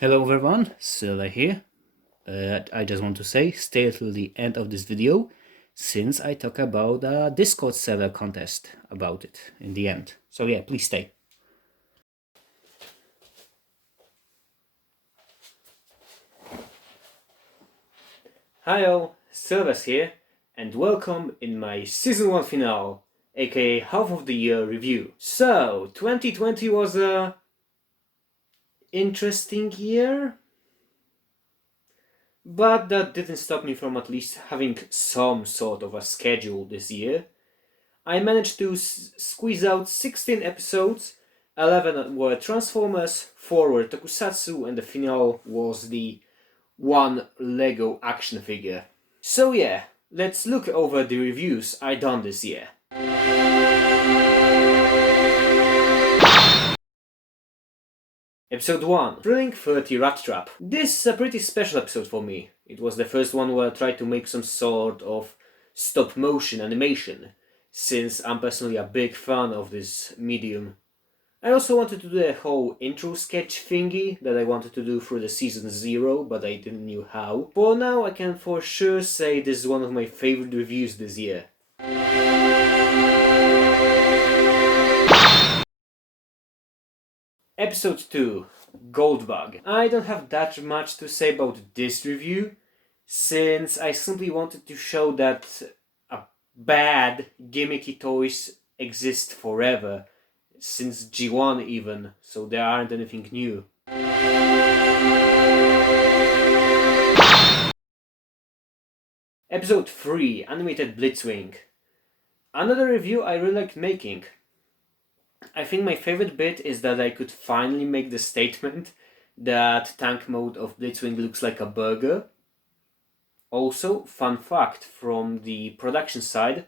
Hello everyone, Sila here. I just want to say, stay till the end of this video, since I talk about a Discord server contest about it in the end. So yeah, please stay. Hi all, Silvas here, and welcome in my Season 1 finale, aka half of the year review. So, 2020 was a interesting year, but that didn't stop me from at least having some sort of a schedule this year. I managed to squeeze out 16 episodes, 11 were Transformers, 4 were Tokusatsu, and the finale was the one Lego action figure. So yeah, let's look over the reviews I done this year. Episode 1, Thrilling 30 Rat Trap. This is a pretty special episode for me. It was the first one where I tried to make some sort of stop motion animation, since I'm personally a big fan of this medium. I also wanted to do a whole intro sketch thingy that I wanted to do through the season 0, but I didn't know how. For now, I can for sure say this is one of my favorite reviews this year. Episode 2, Goldbug. I don't have that much to say about this review, since I simply wanted to show that bad, gimmicky toys exist forever, since G1 even, so there aren't anything new. Episode 3, Animated Blitzwing. Another review I really liked making. I think my favorite bit is that I could finally make the statement that tank mode of Blitzwing looks like a burger. Also, fun fact from the production side,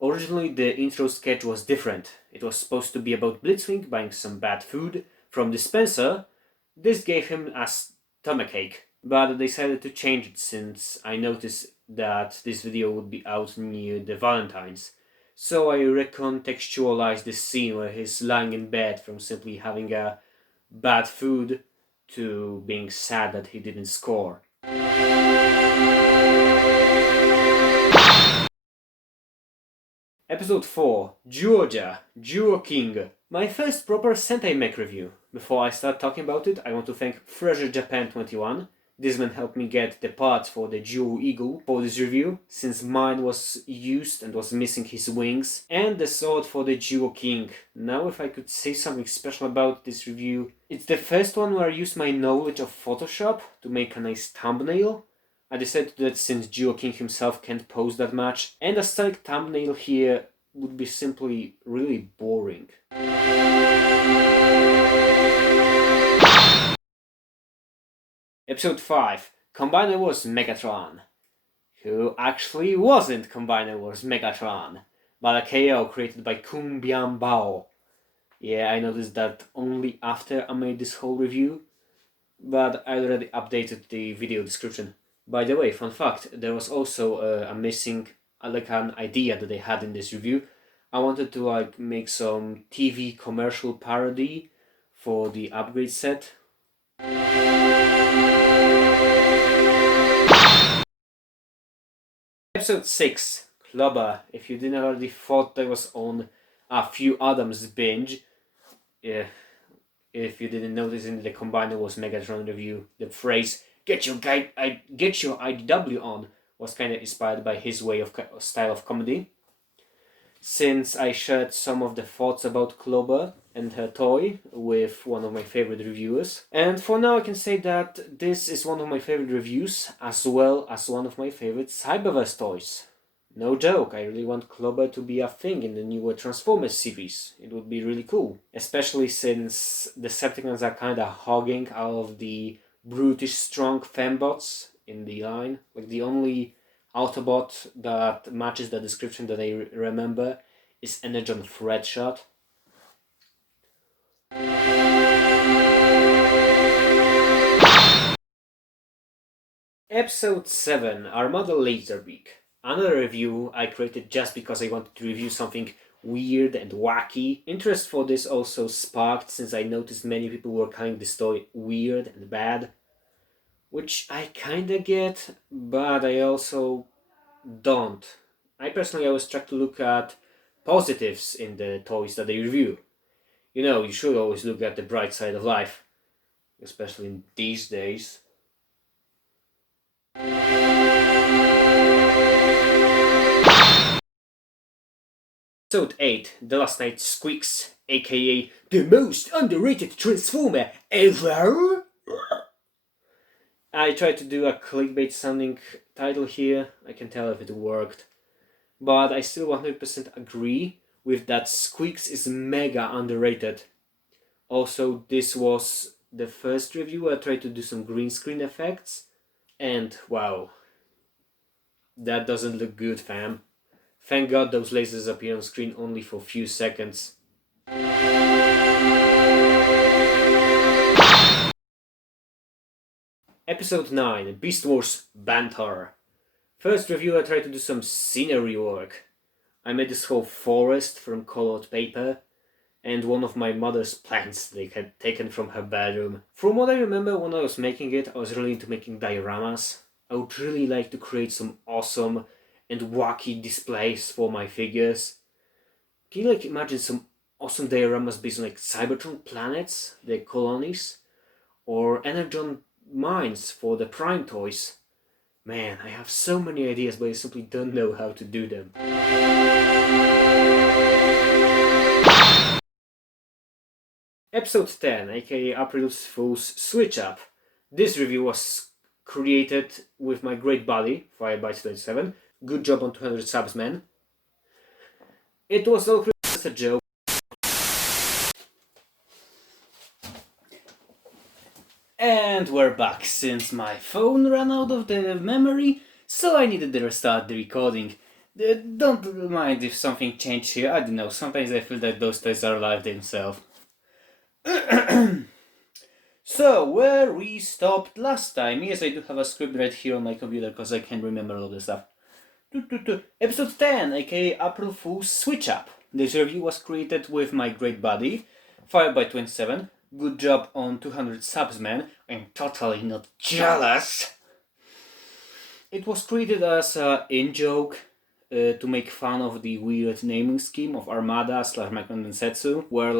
originally the intro sketch was different. It was supposed to be about Blitzwing buying some bad food from dispenser. This gave him a stomachache, but I decided to change it since I noticed that this video would be out near the Valentine's. So I recontextualized this scene where he's lying in bed from simply having a bad food to being sad that he didn't score. Episode 4, Georgia, Duo King. My first proper Sentai mech review. Before I start talking about it, I want to thank Treasure Japan 21. This man helped me get the parts for the Duo Eagle for this review, since mine was used and was missing his wings, and the sword for the Duo King. Now if I could say something special about this review, it's the first one where I used my knowledge of Photoshop to make a nice thumbnail. I decided to do that since Duo King himself can't pose that much, and a static thumbnail here would be simply really boring. Episode 5, Combiner Wars Megatron. Who actually wasn't Combiner Wars Megatron, but a KO created by Kumbian Bao. Yeah, I noticed that only after I made this whole review, but I already updated the video description. By the way, fun fact, there was also a missing, like an idea that they had in this review. I wanted to make some TV commercial parody for the upgrade set. Episode 6, Clubber. If you didn't already thought that was on a few Adams binge, if you didn't notice in the Combiner Wars Megatron review, the phrase get your IDW on was kind of inspired by his way of style of comedy. Since I shared some of the thoughts about Clubber and her toy with one of my favorite reviewers. And for now I can say that this is one of my favorite reviews, as well as one of my favorite Cyberverse toys. No joke, I really want Clubber to be a thing in the newer Transformers series. It would be really cool. Especially since the Decepticons are kinda hogging out of the brutish strong fembots in the line. Like the only Autobot that matches the description that I remember is Energon Threadshot. Episode 7, Armada Laserbeak. Another review I created just because I wanted to review something weird and wacky. Interest for this also sparked since I noticed many people were calling the story weird and bad, which I kinda get, but I also don't. I personally always try to look at positives in the toys that they review. You know, you should always look at the bright side of life, especially in these days. Episode 8, The Last Night Squeaks, aka the most underrated Transformer ever. I tried to do a clickbait sounding title here, I can tell if it worked. But I still 100% agree with that Squeaks is mega underrated. Also, this was the first review I tried to do some green screen effects, and wow, that doesn't look good, fam. Thank God those lasers appear on screen only for a few seconds. Episode 9, Beast Wars Banter. First review I tried to do some scenery work. I made this whole forest from colored paper, and one of my mother's plants they had taken from her bedroom. From what I remember when I was making it, I was really into making dioramas. I would really like to create some awesome and wacky displays for my figures. Can you imagine some awesome dioramas based on Cybertron planets, their colonies, or Energon mines for the Prime toys? Man, I have so many ideas, but I simply don't know how to do them. Episode 10, aka April Fool's Switch Up. This review was created with my great buddy, Firebytes27. Good job on 200 subs, man. It was all created as a joke. And we're back since my phone ran out of the memory, so I needed to restart the recording. Don't mind if something changed here, I don't know, sometimes I feel that those toys are alive themselves. So, where we stopped last time, yes, I do have a script right here on my computer because I can't remember all the stuff. Episode 10, aka April Fool's Switch Up. This review was created with my great buddy, Firebyte27. Good job on 200 subs, man. I'm totally not jealous. It was created as an in-joke to make fun of the weird naming scheme of Armada / Macron Densetsu, where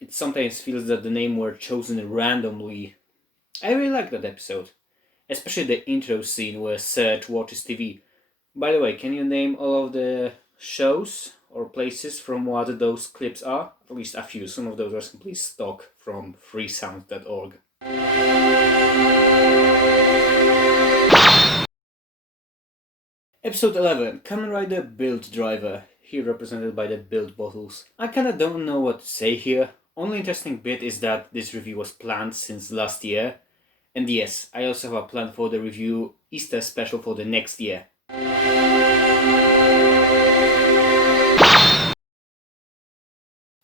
it sometimes feels that the name were chosen randomly. I really like that episode, especially the intro scene where Serge watches TV. By the way, can you name all of the shows or places from what those clips are? At least a few. Some of those are simply stock from freesound.org. Episode 11, Kamen Rider Build Driver, here represented by the build bottles. I kinda don't know what to say here. Only interesting bit is that this review was planned since last year. And yes, I also have a plan for the review Easter special for the next year.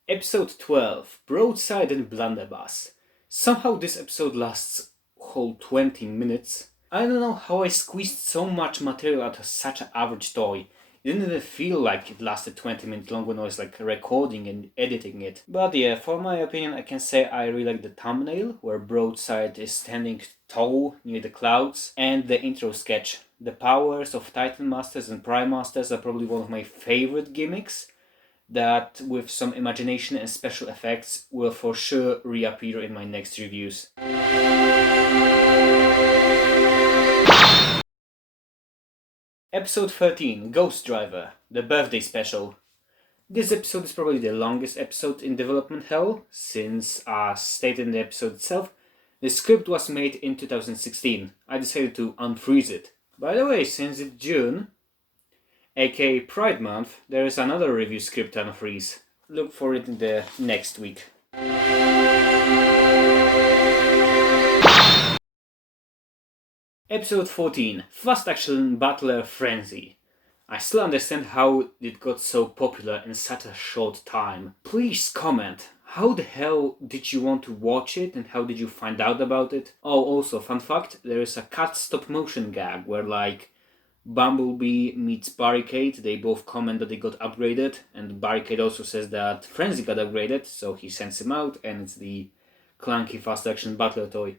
Episode 12, Broadside and Blunderbuss. Somehow this episode lasts whole 20 minutes. I don't know how I squeezed so much material out of such an average toy. It didn't even feel like it lasted 20 minutes long when I was recording and editing it. But yeah, for my opinion, I can say I really like the thumbnail, where Broadside is standing tall near the clouds, and the intro sketch. The powers of Titan Masters and Prime Masters are probably one of my favorite gimmicks that, with some imagination and special effects, will for sure reappear in my next reviews. Episode 13, Ghost Driver, the birthday special. This episode is probably the longest episode in development hell, since, as stated in the episode itself, the script was made in 2016. I decided to unfreeze it. By the way, since it's June, aka Pride Month, there is another review script unfreeze. Look for it in the next week. Episode 14, Fast Action Battler Frenzy. I still understand how it got so popular in such a short time. Please comment, how the hell did you want to watch it and how did you find out about it? Oh, also, fun fact, there is a cut stop motion gag where Bumblebee meets Barricade. They both comment that they got upgraded, and Barricade also says that Frenzy got upgraded, so he sends him out, and it's the clunky fast action butler toy.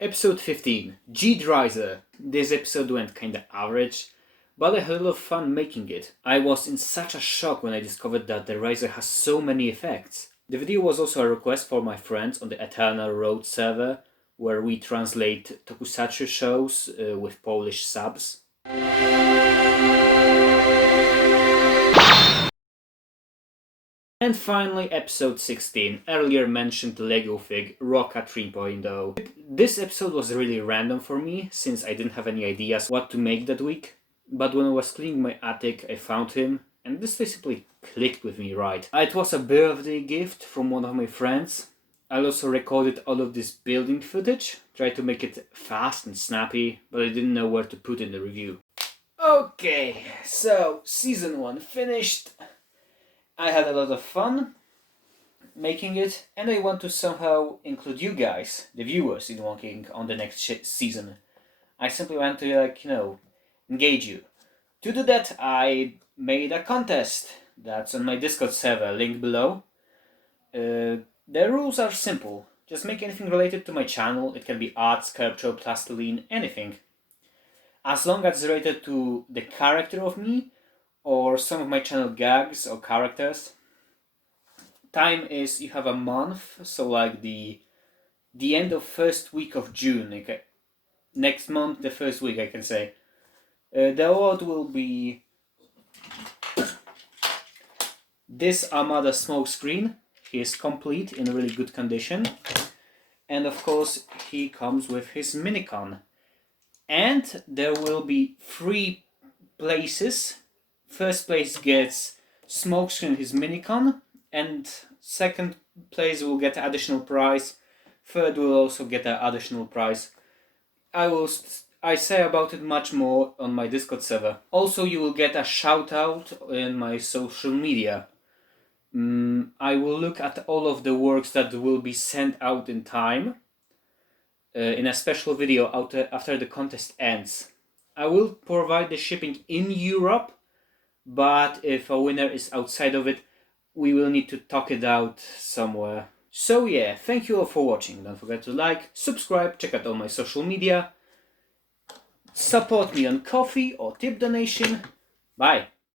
Episode 15, G-Dreiser. This episode went kinda average, but I had a lot of fun making it. I was in such a shock when I discovered that the Riser has so many effects. The video was also a request for my friends on the Eternal Road server, where we translate tokusatsu shows with Polish subs. And finally, episode 16, earlier mentioned Lego fig Roca 3.0. This episode was really random for me, since I didn't have any ideas what to make that week. But when I was cleaning my attic, I found him, and this basically clicked with me right. It was a birthday gift from one of my friends. I also recorded all of this building footage, tried to make it fast and snappy, but I didn't know where to put in the review. Okay, so season 1 finished. I had a lot of fun making it, and I want to somehow include you guys, the viewers, in working on the next season. I simply want to, engage you. To do that, I made a contest that's on my Discord server, link below. The rules are simple. Just make anything related to my channel. It can be art, sculpture, plastiline, anything. As long as it's related to the character of me, or some of my channel gags or characters. Time is, you have a month, so like the end of first week of June, next month, the first week I can say. The award will be this Armada smokescreen. He is complete, in really good condition. And of course he comes with his minicon. And there will be 3 places. First place gets smokescreen, his minicon, and second place will get additional prize. Third will also get an additional prize. I say about it much more on my Discord server. Also, you will get a shout out in my social media. I will look at all of the works that will be sent out in time in a special video after the contest ends. I will provide the shipping in Europe, but if a winner is outside of it, we will need to talk it out somewhere. So yeah, thank you all for watching. Don't forget to like, subscribe, check out all my social media. Support me on Ko-fi or tip donation. Bye!